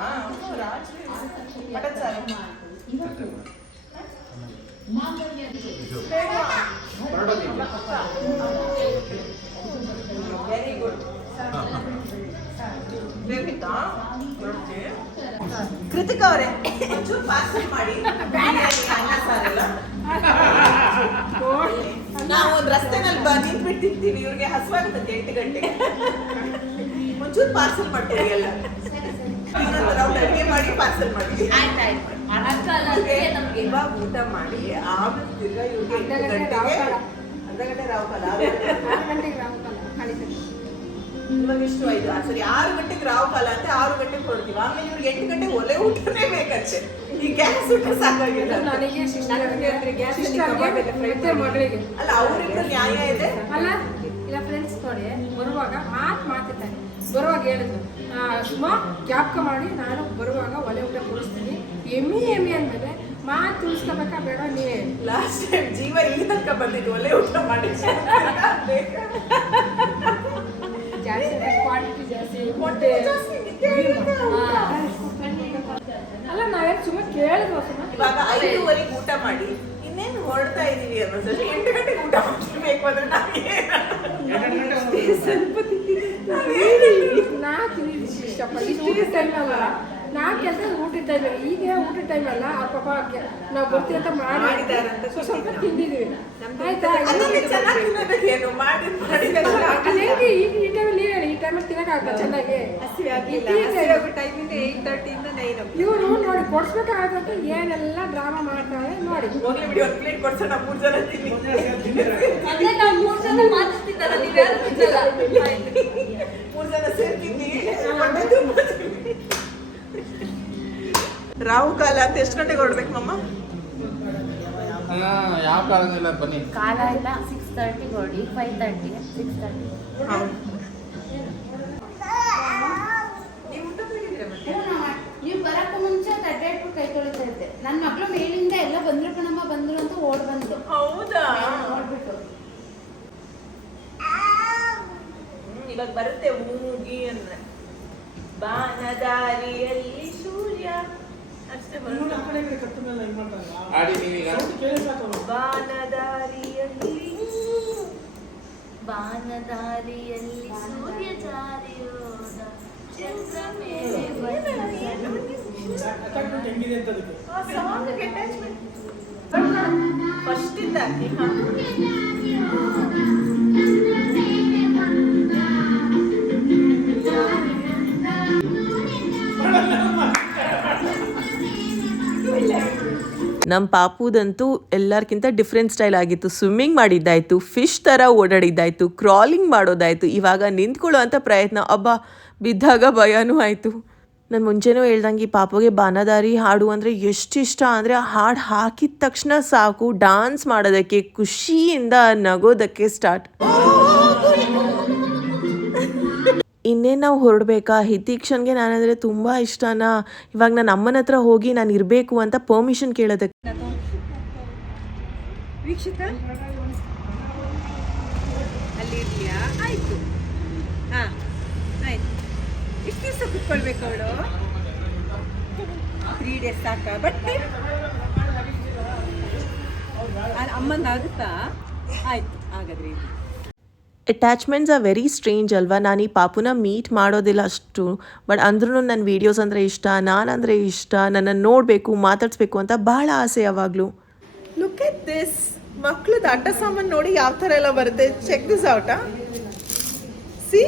Very good. ಕೃತಿಕಾ ಅವರೇ ಒಂಚೂರು ಪಾರ್ಸಲ್ ಮಾಡಿ. ನಾವು ಒಂದು ರಸ್ತೆನಲ್ಲಿ ನಿಂತ್ಬಿಟ್ಟಿರ್ತೀವಿ, ಇವ್ರಿಗೆ ಹಸುವಾಗುತ್ತೆ 8 ಗಂಟೆಗೆ. ಒಂಚೂರು ಪಾರ್ಸಲ್ ಮಾಡ್ತೀವಿ ಎಲ್ಲ. ಅಡುಗೆ ಮಾಡಿ ಪಾರ್ಸಲ್ ಮಾಡಿ. ನಮ್ಗೆ ಇವಾಗ ಊಟ ಮಾಡಿ ಆಮೇಲೆ ತಿರ್ಗಾ ಇವ್ರಿಗೆ 8 ಗಂಟೆಗೆ ಅರ್ಧ ಗಂಟೆ ರಾವುಕಾಲ, 6 ಗಂಟೆಗೆ ರಾಹುಕಾಲ ಕಳಿಸ್ತೀನಿ. ಇವಾಗ ಎಷ್ಟು 5 ಸರಿ 6 ಗಂಟೆಗೆ ರಾವುಕಾಲ ಅಂತ 6 ಗಂಟೆಗೆ ಹೊರಡ್ತೀವಿ. ಆಮೇಲೆ ಇವ್ರಿಗೆ 8 ಗಂಟೆ ಒಲೆ ಊಟನೇ ಬೇಕಂತೆ. ಈ ಗ್ಯಾಸ್ ಊಟ ಸಾಕಾಗಿಲ್ಲ ನನಗೆ ಮಗಳಿಗೆ ಅಲ್ಲ. ಅವ್ರಿಗೆ ನ್ಯಾಯ ಇದೆ ಅಲ್ಲ. ಇಲ್ಲ ಫ್ರೆಂಡ್ಸ್ ನೋಡಿ, ಬರುವಾಗ ಮಾತಿರ್ತಾರೆ. ಬರುವಾಗ ಹೇಳಿದ್ರು, ಸುಮಾ ಜ್ಞಾಪಕ ಮಾಡಿ ನಾನು ಬರುವಾಗ ಒಲೆ ಊಟ ಕೊಡಿಸ್ತೀನಿ. ಎಮ್ಮಿ ಅಂದಮೇಲೆ ಮಾತು ತುಳಿಸ್ಕೋಬೇಕಾ ಬೇಡ ನೀವೇ. ಲಾಸ್ಟ್ ಟೈಮ್ ಜೀವ ಇಲ್ಲಿ ತನಕ ಬಂದಿದ್ದು ಒಲೆ ಊಟ ಮಾಡಿ. ಜಾಸ್ತಿ ಕ್ವಾಂಟಿಟಿ ಜಾಸ್ತಿ ಅಲ್ಲ. ನಾವೇನು ಸುಮ್ಮನೆ ಕೇಳಿದ್ವ ಸುಮ್ಮನೆ. ಇವಾಗ 5:30 ಊಟ ಮಾಡಿ ಇನ್ನೇನು ಹೊರಡ್ತಾ ಇದೀವಿ ಅನ್ನೋದು 8 ಗಂಟೆಗೆ ಊಟ ಮಾಡ್ಬೇಕು ಅಂದ್ರೆ ನಾ ತಿಂದಿದ್ದು ಇಷ್ಟಪ್ಪ. ಇಷ್ಟು ಟೈಮ್ ಅಲ್ಲ ನಾ ಕೆಲಸ ಊಟದ ಟೈಮ್. ಈಗ ಊಟದ ಟೈಮ್ ಅಲ್ಲ. ಆ ಪಾಪ ನಾವು ಬರ್ತೀವಿ ಅಂತ ಮಾಡಿದಾರಂತ ಸ್ವಲ್ಪ ತಿಂದಿದ್ದೀವಿ. ಆಯ್ತಾ? ಏನು ಮಾಡಿ ಅದೇಂಗೆ ಈಗ ಈ ಟೈಮಲ್ಲಿ ನೀವೇ ಹೇಳಿ, ಈ ಟೈಮಲ್ಲಿ ತಿನ್ನೋಕ್ಕಾಗ್ತದೆ ಚೆನ್ನಾಗಿ? ಇವರು ನೋಡಿ ಕೊಡ್ಸ್ಬೇಕಾಗತ್ತೆ. ಏನೆಲ್ಲ ಡ್ರಾಮಾ ಮಾಡ್ತಾರೆ ನೋಡಿ. ಹೋಗ್ಲಿ ಬಿಡಿ, ಒಂದು ಪ್ಲೇಟ್ ಕೊಡ್ಸೋಣ, 3 ಜನ ತಿನ್ನಿ. 3 ಜನ ಮಾತಾಡ್ತಿದ್ದಲ್ಲ, ನೀವ್ಯಾರು ತಿನ್ನಲ್ಲ. 3 ಜನ ಸೇರ್ತಿದ್ವಿ. ರಾಹುಕಾಲ ಅಂತ ಎಷ್ಟು ಗಂಟೆಗೆ ಹೊರಡ್ಬೇಕು ಮಮ್ಮ? ಯಾವ ಕಾಲದಿಲ್ಲ ಬನ್ನಿ. ಕಾಲ ಇಲ್ಲ. 6:30 ಹೊರಡಿ, 5:30, 6:30. ನೀವು ಬರಕ್ಕೆ ಮುಂಚೆ ತಟ್ಟೆ ಇಟ್ಬಿಟ್ಟು ಕೈ ತೊಳಿತಾ ಇದ್ದೆ. ನನ್ನ ಮಕ್ಳು ಮೇಲಿಂದ ಎಲ್ಲ ಬಂದ್ರು ಕಣಮ್ಮ ಬಂದ್ರು ಅಂತ ಓಡ್ ಬಂದು. ಹೌದಾ? ನೋಡ್ಬಿಟ್ಟು ಇವಾಗ ಬರುತ್ತೆ ಮೂಗಿ ಅಂದ್ರೆ ಬಾನದಾರಿಯಲ್ಲಿ ಸೂರ್ಯ ಅಷ್ಟೇ ಬರುತ್ತೆ. ಆಡಿ ನೀವೀಗ ಬಾನದಾರಿಯಲ್ಲಿ ಸೂರ್ಯ ಜಾರಿಯೋದ ಚಂದ್ರ ಮೇಲೆ ಫಸ್ಟ್ ಇಂದ ನಮ್ಮ ಪಾಪುದಂತೂ ಎಲ್ಲರಿಗಿಂತ ಡಿಫ್ರೆಂಟ್ ಸ್ಟೈಲ್ ಆಗಿತ್ತು. ಸ್ವಿಮ್ಮಿಂಗ್ ಮಾಡಿದ್ದಾಯಿತು, ಫಿಶ್ ಥರ ಓಡಾಡಿದ್ದಾಯಿತು, ಕ್ರಾಲಿಂಗ್ ಮಾಡೋದಾಯಿತು, ಇವಾಗ ನಿಂತ್ಕೊಳ್ಳೋ ಅಂಥ ಪ್ರಯತ್ನ. ಬಿದ್ದಾಗ ಭಯನೂ ಆಯಿತು. ನಾನು ಮುಂಚೆನೂ ಹೇಳ್ದಂಗೆ ಈ ಪಾಪುಗೆ ಬಾನದಾರಿ ಹಾಡು ಅಂದರೆ ಎಷ್ಟು ಇಷ್ಟ ಅಂದರೆ ಆ ಹಾಡು ಹಾಕಿದ ತಕ್ಷಣ ಸಾಕು ಡಾನ್ಸ್ ಮಾಡೋದಕ್ಕೆ ಖುಷಿಯಿಂದ ನಗೋದಕ್ಕೆ ಸ್ಟಾರ್ಟ್. ಇನ್ನೇನು ನಾವು ಹೊರಡ್ಬೇಕಾ? ಹಿತೀಕ್ಷನ್ಗೆ ನಾನಂದರೆ ತುಂಬ ಇಷ್ಟನಾ. ಇವಾಗ ನನ್ನ ಅಮ್ಮನ ಹತ್ರ ಹೋಗಿ ನಾನು ಇರಬೇಕು ಅಂತ ಪರ್ಮಿಷನ್ ಕೇಳೋದಕ್ಕೆ. ವೀಕ್ಷಿತ ಅಲ್ಲಿ ಇರ್ಲಿಯಾ? ಆಯ್ತು, ಹಾ ಆಯ್ತು. ಎಷ್ಟು ದಿವಸ ಕುತ್ಕೊಳ್ಬೇಕು ಅವಳು? 3 days ಸಾಕ? ಬಟ್ಟೆ ಅಮ್ಮಂದು ಆಗುತ್ತಾ? ಆಯ್ತು ಹಾಗಾದ್ರೆ. ಅಟ್ಯಾಚ್ಮೆಂಟ್ಸ್ ಆರ್ ವೆರಿ ಸ್ಟ್ರೇಂಜ್ ಅಲ್ವಾ. ನಾನು ಈ ಪಾಪುನ ಮೀಟ್ ಮಾಡೋದಿಲ್ಲ ಅಷ್ಟು, ಬಟ್ ಅಂದ್ರೂ ನನ್ನ ವೀಡಿಯೋಸ್ ಅಂದರೆ ಇಷ್ಟ, ನಾನಂದರೆ ಇಷ್ಟ, ನನ್ನನ್ನು ನೋಡಬೇಕು, ಮಾತಾಡಿಸ್ಬೇಕು ಅಂತ ಭಾಳ ಆಸೆ ಯಾವಾಗಲೂ. Look at this. ಮಕ್ಳದ್ದು ಆಟ ಸಾಮಾನು ನೋಡಿ ಯಾವ ಥರ ಎಲ್ಲ ಬರುತ್ತೆ. Check this out. See,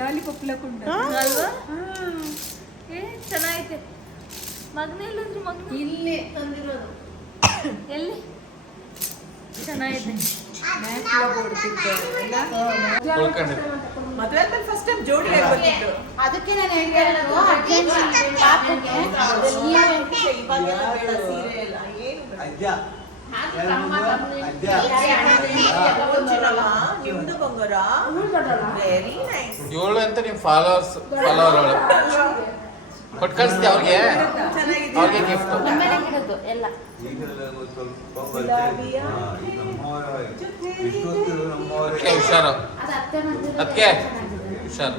lollipop ಲಕೊಂಡ ಅಲ್ವಾ? ಚೆನ್ನಾಗೈತೆ. ಮಗನೆಲ್ಲಂದ್ರೆ ಮಗನ ಇಲ್ಲಿ ತಂದಿರೋದು ಎಲ್ಲಿ ಚೆನ್ನಾಗೈತೆ. ಮದುವೆ ಆದ್ಮೇಲೆ ಫಸ್ಟ್ ಟೈಮ್ ಜೋಡಿ ಆಗಿ ಬಂದಿದ್ದು. ಅದಕ್ಕೆ ನಾನು ಹೇಳ್ತಾ ಇರೋದು ಅರ್ಜೆಂಟ್ ಪಾಪುಗೆ ಇವಾಗೆಲ್ಲ ಬೇಡ ಸೀರೆ ಎಲ್ಲ ಏನು ನಿಮ್ದು ಬಂಗಾರ. Very nice. ಇವಳು ಅಂತ ನಿಮ್ಮ ಫಾಲೋವರ್ ಅವಳು ಕೊಟ್ಟು ಕಳಿಸ್ತೀವಿ ಅವ್ರಿಗೆ. ಅವ್ರಿಗೆ ಗಿಫ್ಟ್ ನಮ್ಮೆಲ್ಲ ಗಿಡದ್ದು ಎಲ್ಲ ಹುಷಾರು. ಅದು ಅತ್ತೆ ಮಂದಿರ ಅದಕ್ಕೆ ಹುಷಾರು.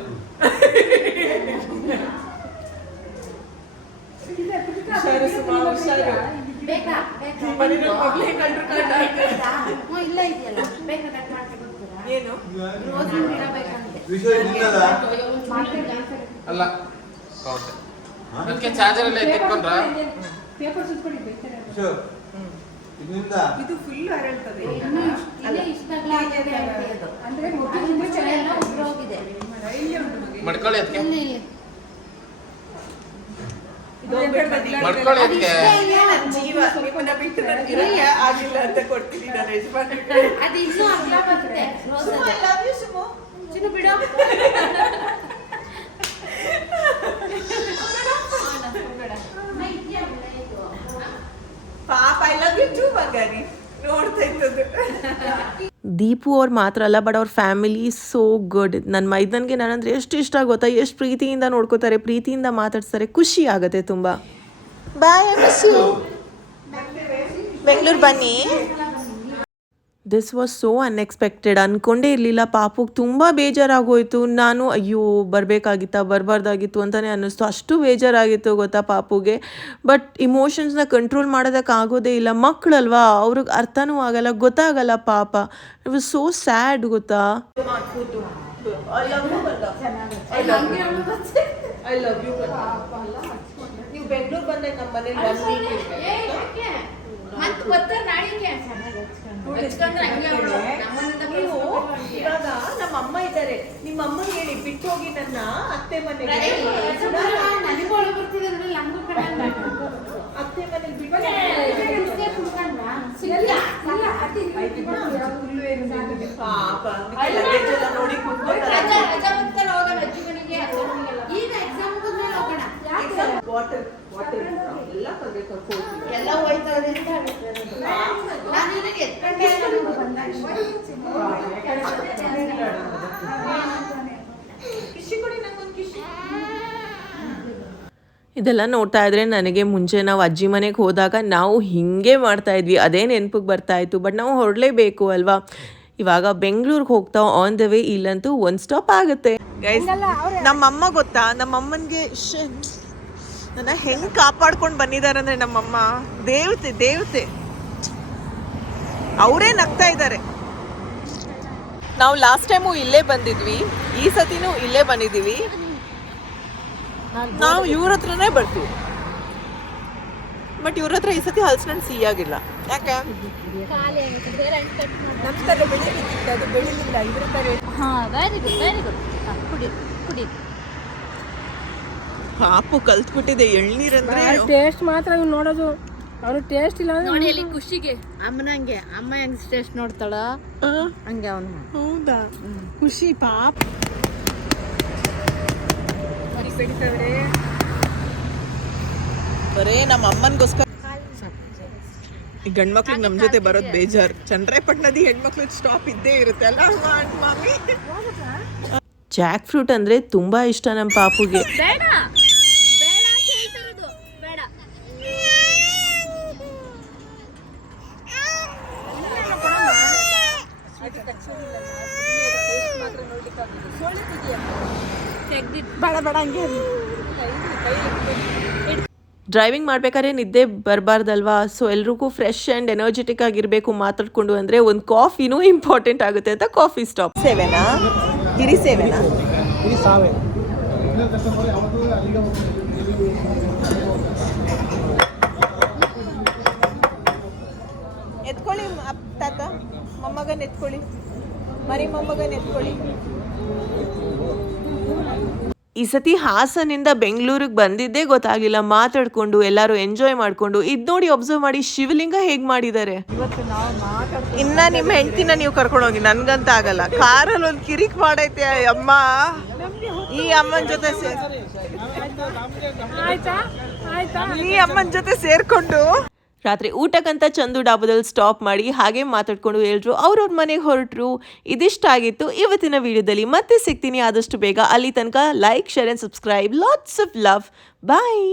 ಬೇಕಾ ಬೇಕಾ ಇಲ್ಲ ಇದೆಯಲ್ಲ ಬೇಕಾ ಕಟ್ ಮಾಡ್ಕೊಡ್ತೀರಾ? ಏನು ರೋಸ್ ಗಿಡ ಬೇಕಂತೆ. ಅಲ್ಲ ಅದಕ್ಕೆ ಚಾರ್ಜರ್ ಎಲ್ಲ ಎತ್ತಿಟ್ಕೊಂಡ್ರ. ಪೇಪರ್ ಸುತ್ಕೊಂಡು ಬೈತಾರೆ. ಇದು ಫುಲ್ ಅರಳ್ತದೆ. ಇಲ್ಲೇ ಇಷ್ಟಾಗ್ಲ ಆಗಿದೆ ಅದು. ಅಂದ್ರೆ ಎಲ್ಲ ಉಗ್ರ ಹೋಗಿದೆ. ಮಡ್ಕೊಳ್ಳಿ ಅದಕ್ಕೆ. ಇಲ್ಲಿ ಇಲ್ಲಿ ಮಡ್ಕೊಳ್ಳಿ ಅದಕ್ಕೆ. ನನ್ನ ಜೀವ ನಿಮ್ಮನ್ನ ಬಿಟ್ಟು ನನಗಿರಲ್ಲ ಆಗಿಲ್ಲ ಅಂತ ಕೊಡ್ತೀನಿ ನಾನು ಯಜಮಾನ್. ಅದು ಇನ್ನೂ ಅಗ್ಲ ಬರುತ್ತೆ. Rose Sumu, I love you, Sumu. ಚಿನ್ನು ಬಿಡು. ಪಾಪ ಐ ಲವ್ ಯು ಟು ಬಂಗಾರಿ. ನೋಡ್ತಾ ಇದ್ದದ್ದು. ದೀಪು ಅವ್ರು ಮಾತ್ರ ಅಲ್ಲ, ಬಟ್ ಅವ್ರ ಫ್ಯಾಮಿಲಿ ಸೋ ಗುಡ್. ನನ್ನ ಮೈದನ್ಗೆ ನಾನಂದರೆ ಎಷ್ಟು ಇಷ್ಟ ಗೊತ್ತಾ. ಎಷ್ಟು ಪ್ರೀತಿಯಿಂದ ನೋಡ್ಕೋತಾರೆ, ಪ್ರೀತಿಯಿಂದ ಮಾತಾಡ್ತಾರೆ, ಖುಷಿ ಆಗುತ್ತೆ ತುಂಬ. Bye, I miss you. Bengaluru ಬನ್ನಿ. This was so unexpected. ಅಂದ್ಕೊಂಡೇ ಇರಲಿಲ್ಲ. ಪಾಪುಗೆ ತುಂಬ ಬೇಜಾರಾಗೋಯ್ತು. ನಾನು ಅಯ್ಯೋ ಬರಬೇಕಾಗಿತ್ತಾ, ಬರಬಾರ್ದಾಗಿತ್ತು ಅಂತಲೇ ಅನ್ನಿಸ್ತು. ಅಷ್ಟು ಬೇಜಾರಾಗಿತ್ತು ಗೊತ್ತಾ ಪಾಪುಗೆ. ಬಟ್ ಇಮೋಷನ್ಸ್ನ ಕಂಟ್ರೋಲ್ ಮಾಡೋದಕ್ಕಾಗೋದೇ ಇಲ್ಲ. ಮಕ್ಕಳಲ್ವಾ, ಅವ್ರಿಗೆ ಅರ್ಥನೂ ಆಗಲ್ಲ, ಗೊತ್ತಾಗಲ್ಲ ಪಾಪ. ಇಟ್ ವಾಸ್ ಸೋ ಸ್ಯಾಡ್ ಗೊತ್ತಾ. I love you. ನೀವು ಬೆಂಗಳೂರು ಬಂದಾಗ ನಮ್ಮ ಮನೇಲಿ 1 week ಇರ್ಬೇಕು. ಮತ್ತೆ ಬರ್ತಾರೆ ನಾಳೆಗೆ. ನೀವು ಇವಾಗ ನಮ್ಮ ಅಮ್ಮ ಇದ್ದಾರೆ, ನಿಮ್ಮ ಅಮ್ಮ ಹೇಳಿ ಬಿಟ್ಟು ಹೋಗಿ ನನ್ನ ಅತ್ತೆ ಮನೆಗೆ. ನನಗೂ ಒಳ ಬರ್ತಿದೆ ನೋಡಿ. ನಮಗೂ ಕಡೆ ಅತ್ತೆ ಮನೇಲಿ ಬಿಟ್ಟು ಪಾಪ ಲಗೇಜ್ ಎಲ್ಲ ನೋಡಿ ಕೂತ್ಕೊಳ್ತಾರೆ. ಈಗ ಎಕ್ಸಾಮ್ ಬಂದ್ಮೇಲೆ ಹೋಗೋಣ. ವಾಟರ್ ಎಲ್ಲ ಕರ್ಕೊಂಡು ಎಲ್ಲ ಹೋಯ್ತಾ ಇದೆ ಅಂತ ಹೇಳ್ತಾರೆ. ನಾನು ನಿನಗೆ ಎತ್ಕೊಂಡೆ ಕಿಶಿ ಕೊಡಿ, ನಂಗೊಂದು ಕಿಶಿ. ಇದೆಲ್ಲ ನೋಡ್ತಾ ಇದ್ರೆ ನನಗೆ ಮುಂಚೆ ನಾವು ಅಜ್ಜಿ ಮನೆಗೆ ಹೋದಾಗ ನಾವು ಹೀಗೆ ಮಾಡ್ತಾಯಿದ್ವಿ, ಅದೇ ನೆನಪಿಗೆ ಬರ್ತಾಯಿತ್ತು. ಬಟ್ ನಾವು ಹೊರಡಲೇಬೇಕು ಅಲ್ವಾ. ಇವಾಗ ಬೆಂಗಳೂರಿಗೆ ಹೋಗ್ತಾ ಆನ್ ದ ವೇ ಇಲ್ಲಂತೂ 1 ಸ್ಟಾಪ್ ಆಗುತ್ತೆ. ಗೈಸ್, ನಮ್ಮಮ್ಮ ಗೊತ್ತಾ, ನಮ್ಮಮ್ಮನಿಗೆ ನನ್ನ ಹೆಂಗೆ ಕಾಪಾಡ್ಕೊಂಡು ಬಂದಿದ್ದಾರೆ ಅಂದರೆ ನಮ್ಮಮ್ಮ ದೇವತೆ ದೇವತೆ. ಅವರೇ ನಗ್ತಾ ಇದ್ದಾರೆ. ನಾವು ಲಾಸ್ಟ್ ಟೈಮು ಇಲ್ಲೇ ಬಂದಿದ್ವಿ, ಈ ಸತಿನೂ ಇಲ್ಲೇ ಬಂದಿದ್ದೀವಿ. ನಾವು ಇವ್ರ ಹತ್ರನೇ ಬರ್ತೀವಿ. ಬಟ್ ಇವ್ರ ಹತ್ರ ಈ ಸತಿ ಹಲಸಿನ ಸಿಹಿಯಾಗಿಲ್ಲ. ಯಾಕೆ? ನಮ್ಮ ಥರ ಬೆಳಿಬೇಕಿತ್ತು, ಅದು ಬೆಳಿಲಿಲ್ಲ. ಇವ್ರ ಥರ ವೆರಿ ಗುಡ್ ವೆರಿ ಗುಡ್. ಕುಡಿ ಕುಡಿ. ಪಾಪು ಕಲ್ತ್ಬಿಟ್ಟಿದೆ ಎಳ್ನೀರಂದ್ರೆ. ಟೇಸ್ಟ್ ಮಾತ್ರ ಇವ್ ನೋಡೋದು ಅವನು ಟೇಸ್ಟ್ ಇಲ್ಲ ಅಂದ್ರೆ ನೋಡಿ ಅಲ್ಲಿ ಖುಷಿಗೆ ಅಮ್ಮನಂಗೆ ಅಮ್ಮ ಹೆಂಗ್ ಟೇಸ್ಟ್ ನೋಡ್ತಾಳ ಹಂಗೆ ಅವನು. ಹೌದಾ ಖುಷಿ ಪಾಪ. ಬರೇ ನಮ್ಮ ಅಮ್ಮನಿಗೋಸ್ಕರ ಈ ಗಂಡ್ಮಕ್ಳಿಗೆ ನಮ್ಮ ಜೊತೆ ಬರೋದು ಬೇಜಾರು. ಚಂದ್ರಾಯಪಟ್ಟಣದ ಹೆಣ್ಮಕ್ಳು ಸ್ಟಾಪ್ ಇದ್ದೇ ಇರುತ್ತೆ ಅಲ್ಲ ಮಾಮಿ. ಜಾಕ್ ಫ್ರೂಟ್ ಅಂದರೆ ತುಂಬ ಇಷ್ಟ ನಮ್ಮ ಪಾಪುಗೆ. ಬೇಡ ಬೇಡ ಅಂತ ಹೇಳ್ತಿರೋದು ಬೇಡ. ಬೇಡ ಬೇಡ ಹಂಗೆ ಡ್ರೈವಿಂಗ್ ಮಾಡ್ಬೇಕಾದ್ರೆ ನಿದ್ದೆ ಬರಬಾರ್ದಲ್ವಾ, ಸೊ ಎಲ್ರಿಗೂ ಫ್ರೆಶ್ ಆ್ಯಂಡ್ ಎನರ್ಜೆಟಿಕ್ ಆಗಿರಬೇಕು ಮಾತಾಡ್ಕೊಂಡು ಅಂದರೆ ಒಂದು ಕಾಫಿನೂ ಇಂಪಾರ್ಟೆಂಟ್ ಆಗುತ್ತೆ ಅಂತ ಕಾಫಿ ಸ್ಟಾಪ್. ಸೇವೆನಾ ಹಿರಿ ಸೇವೆನಾ? ಎತ್ಕೊಳ್ಳಿ ತಾತ, ಮೊಮ್ಮಗನ್ ಎತ್ಕೊಳ್ಳಿ, ಮರಿ ಮೊಮ್ಮಗನ್ ಎತ್ಕೊಳ್ಳಿ. ಈ ಸತಿ ಹಾಸನಿಂದ ಬೆಂಗಳೂರಿಗೆ ಬಂದಿದ್ದೇ ಗೊತ್ತಾಗಲಿಲ್ಲ, ಮಾತಾಡ್ಕೊಂಡು ಎಲ್ಲರೂ ಎಂಜಾಯ್ ಮಾಡಿಕೊಂಡು. ಇದು ನೋಡಿ ಅಬ್ಸರ್ವ್ ಮಾಡಿ ಶಿವಲಿಂಗ ಹೇಗೆ ಮಾಡಿದ್ದಾರೆ. ಇನ್ನ ನಿಮ್ಮ ಹೆಂಡತಿನ ನೀವು ಕರ್ಕೊಂಡು ಹೋಗಿ, ನನ್ಗಂತ ಆಗಲ್ಲ. ಕಾರಲ್ಲಿ ಒಂದು ಕಿರಿಕ್ ಮಾಡೈತೆ ಅಮ್ಮ, ಈ ಅಮ್ಮನ ಜೊತೆ ಈ ಅಮ್ಮನ ಜೊತೆ ಸೇರ್ಕೊಂಡು ರಾತ್ರಿ ಊಟಕ್ಕಂತ ಚಂದು ಡಾಬಾದಲ್ಲಿ ಸ್ಟಾಪ್ ಮಾಡಿ ಹಾಗೆ ಮಾತಾಡ್ಕೊಂಡು ಎಲ್ಲರೂ ಅವ್ರವ್ರ ಮನೆಗೆ ಹೊರಟರು. ಇದಿಷ್ಟ ಆಗಿತ್ತು ಇವತ್ತಿನ ವಿಡಿಯೋದಲ್ಲಿ. ಮತ್ತೆ ಸಿಗ್ತೀನಿ ಆದಷ್ಟು ಬೇಗ. ಅಲ್ಲಿ ತನಕ like, share and subscribe. Lots of love. Bye.